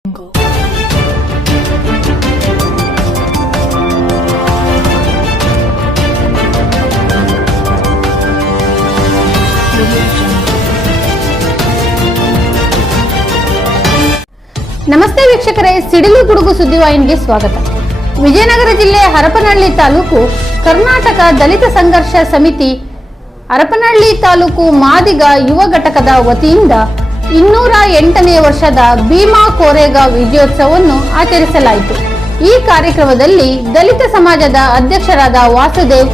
ನಮಸ್ತೆ ವೀಕ್ಷಕರೇ, ಸಿಡಿಲು ಗುಡುಗು ಸುದ್ದಿವಾಹಿನಿಗೆ ಸ್ವಾಗತ. ವಿಜಯನಗರ ಜಿಲ್ಲೆ ಹರಪನಹಳ್ಳಿ ತಾಲೂಕು ಕರ್ನಾಟಕ ದಲಿತ ಸಂಘರ್ಷ ಸಮಿತಿ ಹರಪನಹಳ್ಳಿ ತಾಲೂಕು ಮಾದಿಗ ಯುವ ಘಟಕದ ವತಿಯಿಂದ 208ನೇ ವರ್ಷದ ಭೀಮಾ ಕೋರೆಗಾಂವ್ ವಿಜಯೋತ್ಸವವನ್ನು ಆಚರಿಸಲಾಯಿತು. ಈ ಕಾರ್ಯಕ್ರಮದಲ್ಲಿ ದಲಿತ ಸಮಾಜದ ಅಧ್ಯಕ್ಷರಾದ ವಾಸುದೇವ್,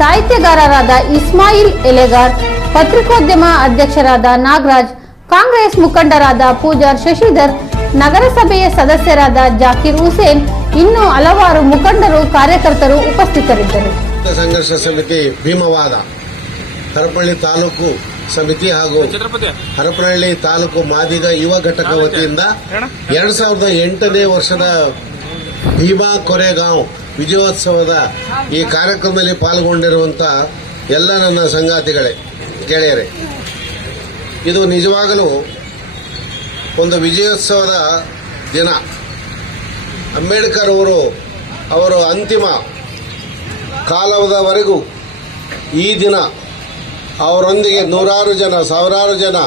ಸಾಹಿತ್ಯಗಾರರಾದ ಇಸ್ಮಾಯಿಲ್ ಎಲೆಗಾರ್, ಪತ್ರಿಕೋದ್ಯಮ ಅಧ್ಯಕ್ಷರಾದ ನಾಗರಾಜ್, ಕಾಂಗ್ರೆಸ್ ಮುಖಂಡರಾದ ಪೂಜಾರ್ ಶಶಿಧರ್, ನಗರಸಭೆಯ ಸದಸ್ಯರಾದ ಜಾಕೀರ್ ಹುಸೇನ್, ಇನ್ನೂ ಹಲವಾರು ಮುಖಂಡರು ಕಾರ್ಯಕರ್ತರು ಉಪಸ್ಥಿತರಿದ್ದರು. ಸಂಘರ್ಷ ಸಮಿತಿ ಭೀಮವಾದ ಹರಪನಹಳ್ಳಿ ತಾಲೂಕು ಸಮಿತಿ ಹಾಗೂ ಹರಪನಹಳ್ಳಿ ತಾಲೂಕು ಮಾದಿಗ ಯುವ ಘಟಕ ವತಿಯಿಂದ 2008ನೇ ವರ್ಷದ ಭೀಮಾ ಕೋರೆಗಾಂವ್ ವಿಜಯೋತ್ಸವದ ಈ ಕಾರ್ಯಕ್ರಮದಲ್ಲಿ ಪಾಲ್ಗೊಂಡಿರುವಂತಹ ಎಲ್ಲ ನನ್ನ ಸಂಗಾತಿಗಳೇ, ಗೆಳೆಯರೇ, ಇದು ನಿಜವಾಗಲೂ ಒಂದು ವಿಜಯೋತ್ಸವದ ದಿನ. ಅಂಬೇಡ್ಕರ್ ಅವರು ಅಂತಿಮ ಕಾಲದವರೆಗೂ ಈ ದಿನ ಅವರೊಂದಿಗೆ ನೂರಾರು ಜನ, ಸಾವಿರಾರು ಜನ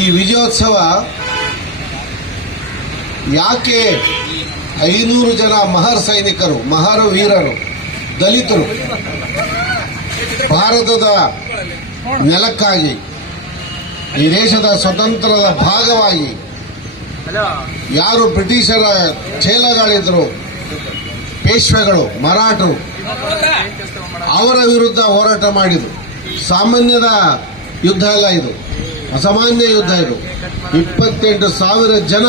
ಈ ವಿಜಯೋತ್ಸವ ಯಾಕೆ 500 ಜನ ಮಹರ್ ಸೈನಿಕರು, ಮಹರ್ ವೀರರು, ದಲಿತರು ಭಾರತದ ನೆಲಕ್ಕಾಗಿ, ಈ ದೇಶದ ಸ್ವತಂತ್ರದ ಭಾಗವಾಗಿ ಯಾರು ಬ್ರಿಟಿಷರ ಚೇಲಗಳಿದ್ರು, ಪೇಶ್ವೆಗಳು, ಮರಾಠರು, ಅವರ ವಿರುದ್ಧ ಹೋರಾಟ ಮಾಡಿದ್ರು. ಸಾಮಾನ್ಯದ ಯುದ್ಧ ಅಲ್ಲ ಇದು, ಅಸಾಮಾನ್ಯ ಯುದ್ಧ ಇದು. 28,000 ಜನ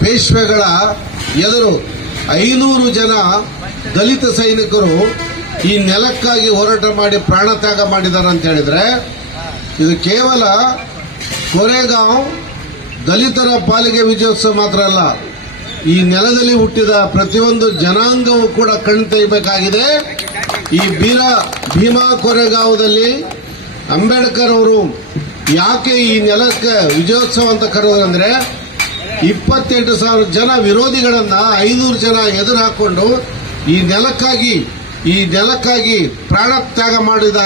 ಪೇಶ್ವೆಗಳ ಎದುರು 500 ಜನ ದಲಿತ ಸೈನಿಕರು ಈ ನೆಲಕ್ಕಾಗಿ ಹೋರಾಟ ಮಾಡಿ ಪ್ರಾಣ ತ್ಯಾಗ ಮಾಡಿದ್ದಾರೆ ಅಂತ ಹೇಳಿದ್ರೆ, ಇದು ಕೇವಲ ಕೋರೆಗಾಂವ್ ದಲಿತರ ಪಾಲಿಗೆ ವಿಜಯೋತ್ಸವ ಮಾತ್ರ ಅಲ್ಲ, ಈ ನೆಲದಲ್ಲಿ ಹುಟ್ಟಿದ ಪ್ರತಿಯೊಂದು ಜನಾಂಗವೂ ಕೂಡ ಕಣ್ತೆಯ್ಯಬೇಕಾಗಿದೆ. ಈ ಭೀಮಾ ಕೋರೆಗಾಂವದಲ್ಲಿ ಅಂಬೇಡ್ಕರ್ ಅವರು ಯಾಕೆ ಈ ನೆಲಕ್ಕೆ ವಿಜಯೋತ್ಸವ ಅಂತ ಕರೆಯೋದಂದ್ರೆ, 28,000 ಜನ ವಿರೋಧಿಗಳನ್ನ 500 ಜನ ಎದುರು ಹಾಕೊಂಡು ಈ ನೆಲಕ್ಕಾಗಿ ಪ್ರಾಣ ತ್ಯಾಗ ಮಾಡಿದ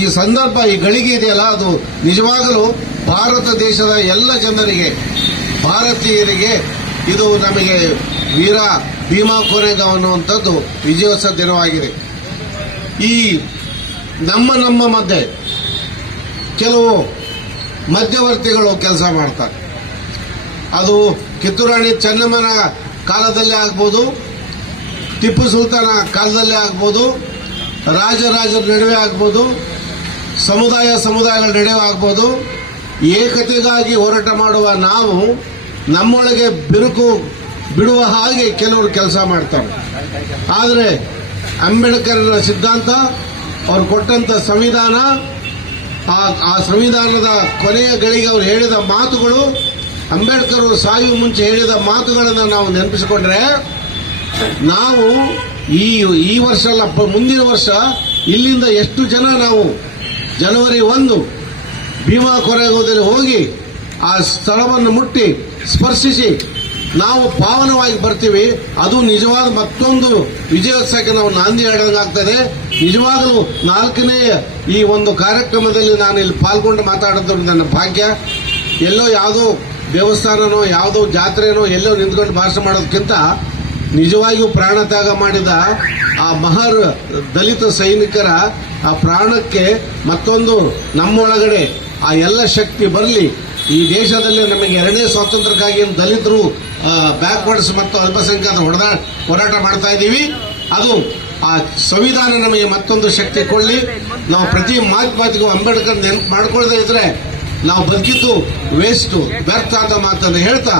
ಈ ಸಂದರ್ಭ, ಈ ಗಳಿಗೆ ಇದೆಯಲ್ಲ, ಅದು ನಿಜವಾಗಲೂ ಭಾರತ ದೇಶದ ಎಲ್ಲ ಜನರಿಗೆ, ಭಾರತೀಯರಿಗೆ ಇದು ನಮಗೆ ಭೀಮಾ ಕೋರೆಗಾಂವ್ ಅನ್ನುವಂಥದ್ದು ವಿಜಯೋತ್ಸವ ದಿನವಾಗಿದೆ. ಈ ನಮ್ಮ ಮಧ್ಯೆ ಕೆಲವು ಮಧ್ಯವರ್ತಿಗಳು ಕೆಲಸ ಮಾಡ್ತಾರೆ. ಅದು ಕಿತ್ತೂರಾಣಿ ಚೆನ್ನಮ್ಮನ ಕಾಲದಲ್ಲೇ ಆಗ್ಬೋದು, ಟಿಪ್ಪು ಸುಲ್ತಾನ ಕಾಲದಲ್ಲೇ ಆಗ್ಬೋದು, ರಾಜರ ನಡುವೆ ಆಗ್ಬೋದು, ಸಮುದಾಯಗಳ ನಡುವೆ ಆಗ್ಬೋದು. ಏಕತೆಗಾಗಿ ಹೋರಾಟ ಮಾಡುವ ನಾವು ನಮ್ಮೊಳಗೆ ಬಿರುಕು ಬಿಡುವ ಹಾಗೆ ಕೆಲವರು ಕೆಲಸ ಮಾಡ್ತಾರೆ. ಆದರೆ ಅಂಬೇಡ್ಕರ್ನ ಸಿದ್ಧಾಂತ, ಅವ್ರು ಕೊಟ್ಟಂತ ಸಂವಿಧಾನ, ಆ ಸಂವಿಧಾನದ ಕೊನೆಯ ಗಳಿಗೆ ಅವರು ಹೇಳಿದ ಮಾತುಗಳು, ಅಂಬೇಡ್ಕರ್ ಸಾಯುವ ಮುಂಚೆ ಹೇಳಿದ ಮಾತುಗಳನ್ನು ನಾವು ನೆನಪಿಸಿಕೊಂಡ್ರೆ, ನಾವು ಈ ವರ್ಷ ಅಲ್ಲ, ಮುಂದಿನ ವರ್ಷ ಇಲ್ಲಿಂದ ಎಷ್ಟು ಜನ ನಾವು ಜನವರಿ 1 ಭೀಮಾ ಕೋರೆಗಾಂವದಲ್ಲಿ ಹೋಗಿ ಆ ಸ್ಥಳವನ್ನು ಮುಟ್ಟಿ ಸ್ಪರ್ಶಿಸಿ ನಾವು ಪಾವನವಾಗಿ ಬರ್ತೀವಿ. ಅದು ನಿಜವಾದ ಮತ್ತೊಂದು ವಿಜಯೋತ್ಸವಕ್ಕೆ ನಾವು ನಾಂದಿ ಹಾಡಿದಂಗಾಗ್ತದೆ. ನಿಜವಾಗಲೂ 4ನೇ ಈ ಒಂದು ಕಾರ್ಯಕ್ರಮದಲ್ಲಿ ನಾನು ಇಲ್ಲಿ ಪಾಲ್ಗೊಂಡು ಮಾತಾಡೋದು ನನ್ನ ಭಾಗ್ಯ. ಎಲ್ಲೋ ಯಾವುದೋ ದೇವಸ್ಥಾನನೋ ಯಾವುದೋ ಜಾತ್ರೆನೋ ಎಲ್ಲೋ ನಿಂತ್ಕೊಂಡು ಭಾಷಣ ಮಾಡೋದಕ್ಕಿಂತ ನಿಜವಾಗಿಯೂ ಪ್ರಾಣ ತ್ಯಾಗ ಮಾಡಿದ ಆ ಮಹರ್ ದಲಿತ ಸೈನಿಕರ ಆ ಪ್ರಾಣಕ್ಕೆ ಮತ್ತೊಂದು ನಮ್ಮೊಳಗಡೆ ಆ ಎಲ್ಲ ಶಕ್ತಿ ಬರಲಿ. ಈ ದೇಶದಲ್ಲಿ ನಮಗೆ 2ನೇ ಸ್ವಾತಂತ್ರ್ಯಕ್ಕಾಗಿ ದಲಿತರು, ಬ್ಯಾಕ್ವರ್ಡ್ಸ್ ಮತ್ತು ಅಲ್ಪಸಂಖ್ಯಾತ ಹೋರಾಟ ಮಾಡ್ತಾ ಇದ್ದೀವಿ. ಅದು ಆ ಸಂವಿಧಾನ ನಮಗೆ ಮತ್ತೊಂದು ಶಕ್ತಿ ಕೊಡಲಿ. ನಾವು ಪ್ರತಿ ಮಾತಿಗೂ ಅಂಬೇಡ್ಕರ್ ನೆನಪು ಮಾಡ್ಕೊಳ್ಳದೆ ಇದ್ರೆ ನಾವು ಬದುಕಿದ್ದು ವೇಸ್ಟ್, ವ್ಯರ್ಥ ಅಂತ ಮಾತನ್ನು ಹೇಳ್ತಾ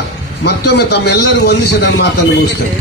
ಮತ್ತೊಮ್ಮೆ ತಮ್ಮೆಲ್ಲರಿಗೂ ವಂದಿಸಿ ನನ್ನ ಮಾತನ್ನು ಮುಗಿಸ್ತೇನೆ.